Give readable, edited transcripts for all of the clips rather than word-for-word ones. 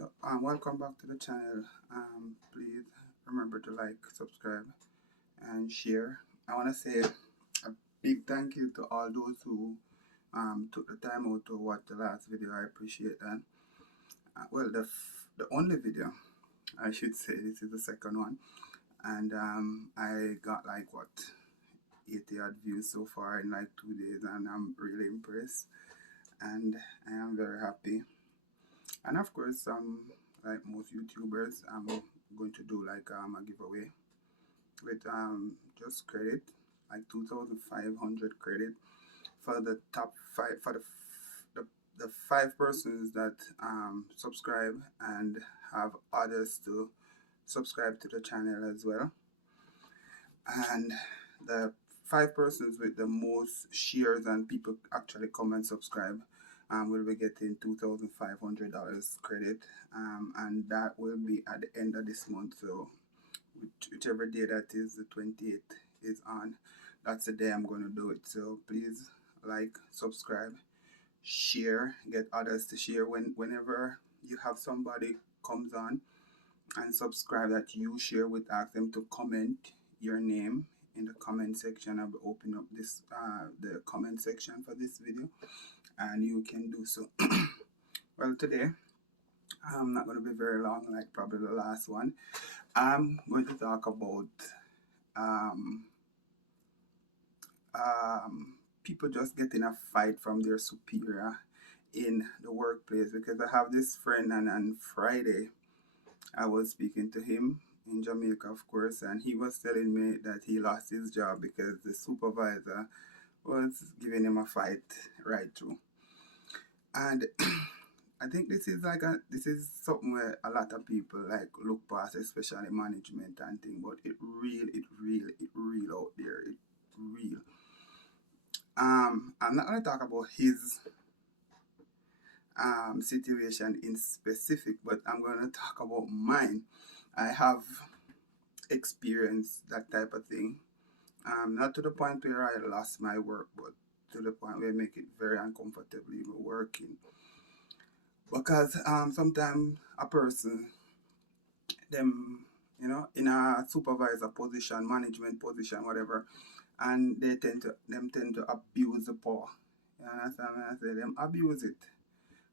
So, welcome back to the channel. Please remember to like, subscribe, and share. I want to say a big thank you to all those who took the time out to watch the last video. I appreciate that. Well, the only video, I should say, this is the second one, and I got like what 80 odd views so far in like 2 days, and I'm really impressed, and I am very happy. And of course, like most YouTubers, I'm going to do like a giveaway with just credit, like 2,500 credit for the top five, for the 5 persons that subscribe and have others to subscribe to the channel as well. And the 5 persons with the most shares and people actually come and subscribe will be getting $2,500 credit, and that will be at the end of this month. So whichever day that is, the 28th is on, that's the day I'm going to do it. So please like, subscribe, share, get others to share. Whenever you have somebody comes on and subscribe that you share with, ask them to comment your name in the comment section. I'll be opening up this the comment section for this video, and you can do so. Well, today I'm not going to be very long, like probably the last one. I'm going to talk about people just getting a fight from their superior in the workplace, because I have this friend, and on Friday I was speaking to him in Jamaica, of course, and he was telling me that he lost his job because the supervisor was giving him a fight right through. And I think this is something where a lot of people like look past, especially management and thing, but it real out there. It real. I'm not gonna talk about his situation in specific, but I'm gonna talk about mine. I have experienced that type of thing. Not to the point where I lost my work, but to the point where I make it very uncomfortable even working. Because sometimes a person, them, in a supervisor position, management position, whatever, and they tend to abuse the power. You understand when I say them abuse it?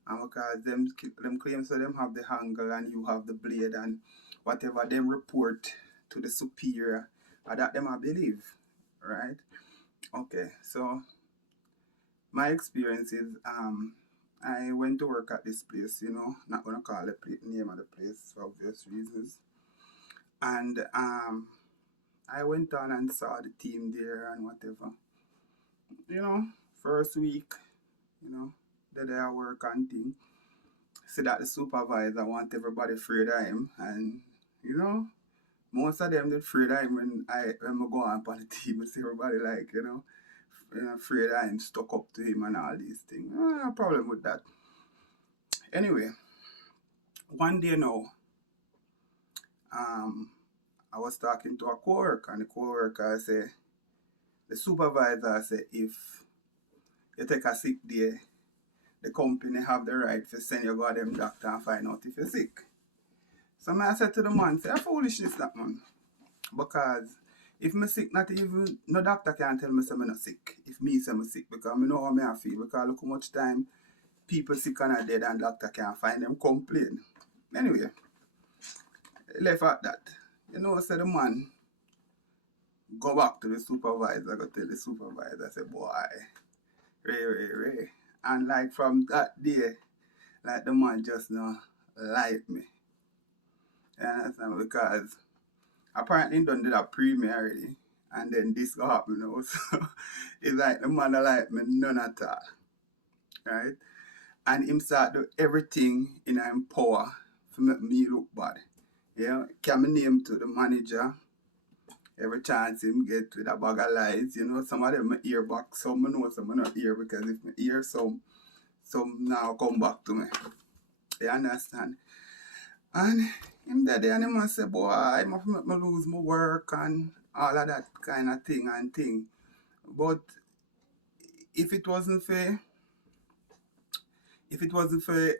And because them claim so them have the angle and you have the blade, and whatever them report to the superior, that them I believe, right? Okay, so my experience is I went to work at this place, not gonna call the name of the place for obvious reasons. And I went on and saw the team there and whatever. First week, the day I work and thing, see that the supervisor want everybody afraid of him, and most of them did afraid of him when I go on the team. See everybody like, afraid of him, stuck up to him and all these things. No problem with that. Anyway, one day now, I was talking to a co-worker, and the co-worker said, the supervisor said, if you take a sick day, the company have the right to send you go to them doctor and find out if you're sick. So I said to the man, say, foolishness that, man. Because if I'm sick, not even no doctor can tell me I'm not sick. If me say I'm sick, because I know how I feel. Because look how much time people sick and are dead and doctor can't find them complain. Anyway, left at that. So the man go back to the supervisor, go tell the supervisor, say, boy, Ray. And like from that day, like the man just not like me. You understand? Because apparently he done did a premiere already, and then this go happen now. So it's like the man don't like me none at all. Right? And him start do everything in his power to make me look bad. Can me name to the manager every chance him get with a bag of lies. Some of them I hear back, some I know some I not hear, because if I hear some now come back to me. You understand? And him that day and him must say, boy, I must make me lose my work and all of that kind of thing. But if it wasn't fair, If it wasn't for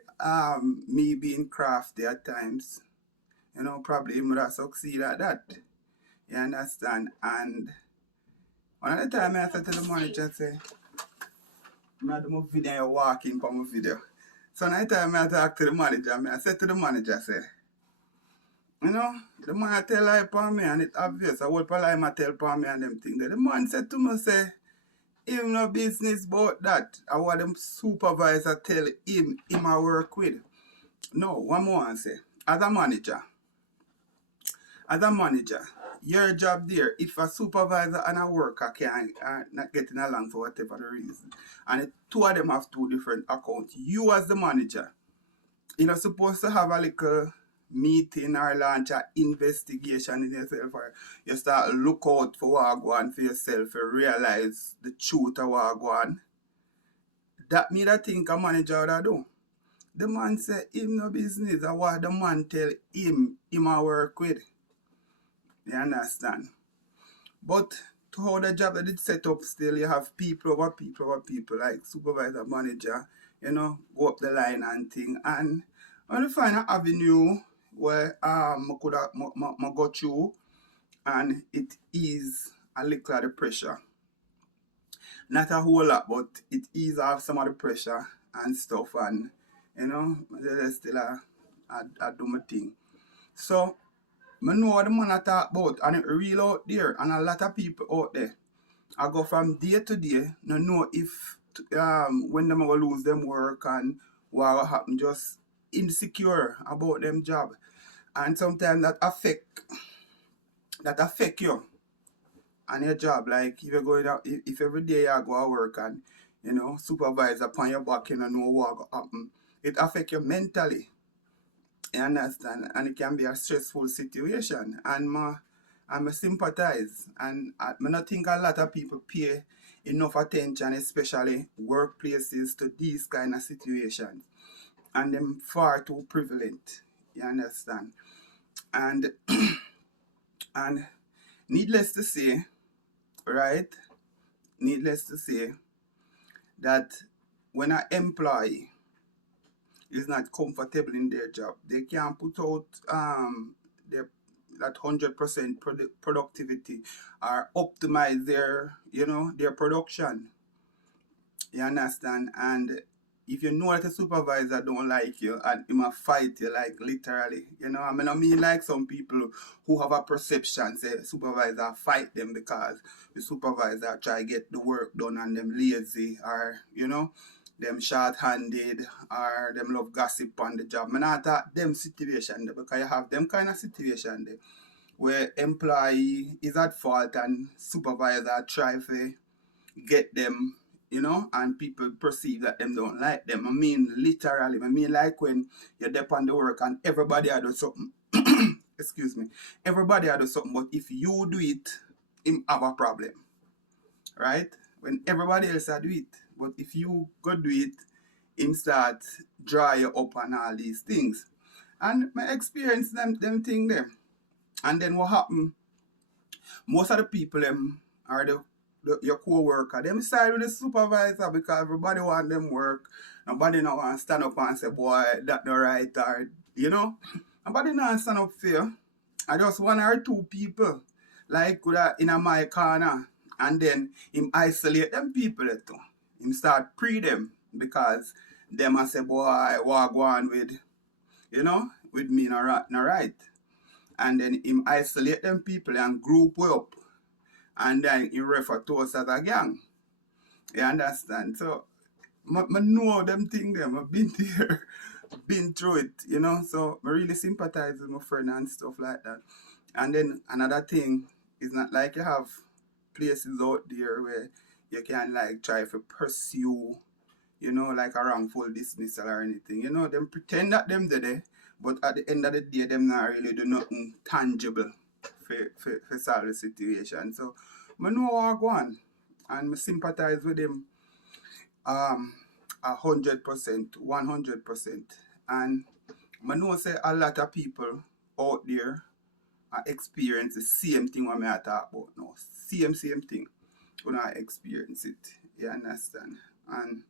me being crafty at times, probably he would have succeeded at that. You understand? And one of the time I said to the manager, say, I do my video, you walking for my video. So one of the time I talk to the manager, I said to the manager, say, the man tell lie upon me and it's obvious. I would lie I tell upon me and them things. The man said to me, say, him no business about that. I want them supervisor tell him I work with. No, one more and say, as a manager, your job there, if a supervisor and a worker can not getting along for whatever the reason, and the two of them have two different accounts, you as the manager, you're not supposed to have a little meeting or launch an investigation in yourself, or you start look out for what go on for yourself to realize the truth of what go on. That me that think a manager would do. The man say him no business, I what the man tell him a work with. You understand? But to how the job that it's set up still, you have people over people, like supervisor, manager, go up the line and thing. And when you find an avenue where I could go through, and it is a little of the pressure. Not a whole lot, but it eases off some of the pressure and stuff, and still I do my thing. So I know what the man I talk about, and it real out there, and a lot of people out there. I go from day to day, no know if when them going to lose them work and what will happen, just insecure about them job. And sometimes that affect you and your job. Like if you're going out, if every day you go to work and supervisor upon your back, know what will happen, it affect you mentally. You understand? And it can be a stressful situation. And I sympathize. And I not think a lot of people pay enough attention, especially workplaces, to these kind of situations. And them far too prevalent. You understand? And and needless to say, right? Needless to say that when an employee is not comfortable in their job, they can put out that 100% productivity or optimize their production. You understand? And if you know that a supervisor don't like you and he might fight you, like literally, I mean like some people who have a perception say supervisor fight them because the supervisor try get the work done and them lazy, or them short-handed, or them love gossip on the job. I not talk them situation there, because you have them kind of situation there where employee is at fault and supervisor try to get them, and people perceive that them don't like them. I mean literally. I mean like when you're there on the work and everybody do something. Excuse me. Everybody do something, but if you do it, him have a problem. Right? When everybody else do it. But if you go do it, him start dry you up and all these things. And I experience them thing them. And then what happen? Most of the people are your co-worker. Them side with the supervisor because everybody want them work. Nobody no want to stand up and say, boy, that not right, or nobody not stand up for you. I just one or two people like in my corner, and then him isolate them people too. Him start pre them because them a say, boy, what go on with with me not right. And then him isolate them people and group up. And then he refer to us as a gang. You understand? So I know them things them. I've been there, been through it, So I really sympathize with my friend and stuff like that. And then another thing is not like you have places out there where you can like try to pursue, like a wrongful dismissal or anything. Them pretend that them did it, but at the end of the day, them not really do nothing tangible for solve the situation. So I know what go on, and I sympathize with them 100%, 100%. And I know say a lot of people out there experience the same thing what I talk about now. Same thing when I experience it. You understand? And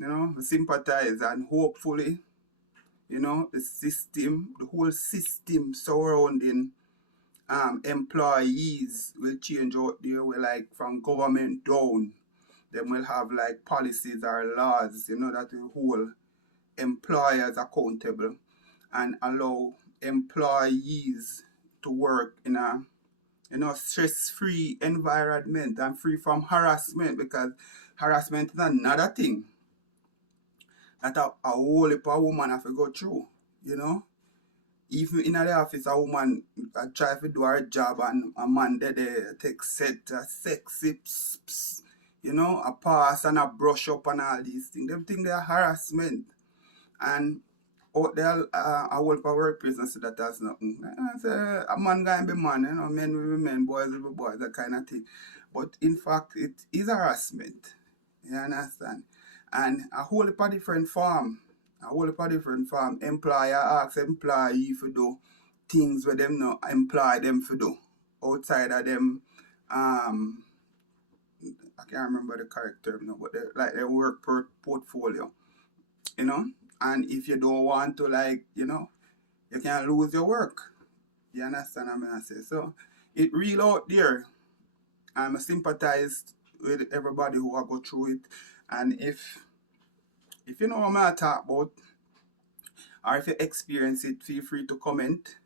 You know, I sympathize, and hopefully, you know, the whole system surrounding employees will change out there. Will, like, from government down, then we'll have like policies or laws, you know, that will hold employers accountable and allow employees to work in a, you know, stress-free environment and free from harassment, because harassment is another thing that a whole heap of woman have to go through, you know. Even in the office, a woman try to do her job and a man there take set sexy you know, a pass and a brush up and all these things. Them think they are harassment. And out there, a whole heap of workplace and say that that's nothing. I say, a man gonna be man, you know, men will be men, boys will be boys, that kind of thing. But in fact, it is harassment. You understand? And a whole heap of different form. A whole heap of different form. Employer asks employee to do things where them not employ them to do. Outside of them, I can't remember the correct term now, but like their work portfolio. You know? And if you don't want to, like, you know, you can lose your work. You understand what I'm saying? So it real out there. I'm sympathized with everybody who I go through it. And if you know what I'm talking about, or if you experience it, feel free to comment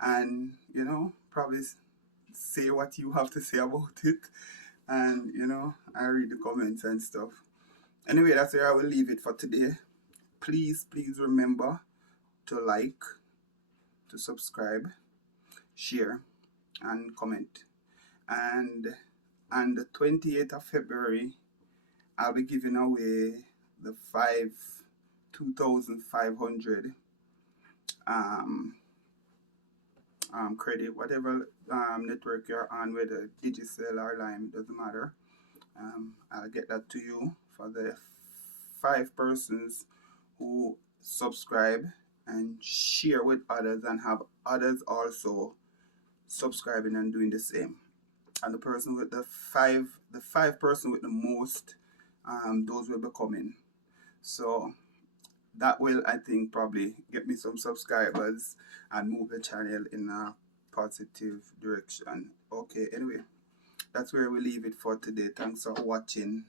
and, you know, probably say what you have to say about it. And, you know, I read the comments and stuff. Anyway, that's where I will leave it for today. Please remember to like, to subscribe, share, and comment. And on the 28th of February, I'll be giving away the 2,500 credit, whatever network you're on, whether Digicel or Lime, doesn't matter. I'll get that to you for the 5 persons who subscribe and share with others and have others also subscribing and doing the same. And the person with the 5 person with the most, those will be coming. So that will, I think, probably get me some subscribers and move the channel in a positive direction. Okay, anyway, that's where we leave it for today. Thanks for watching.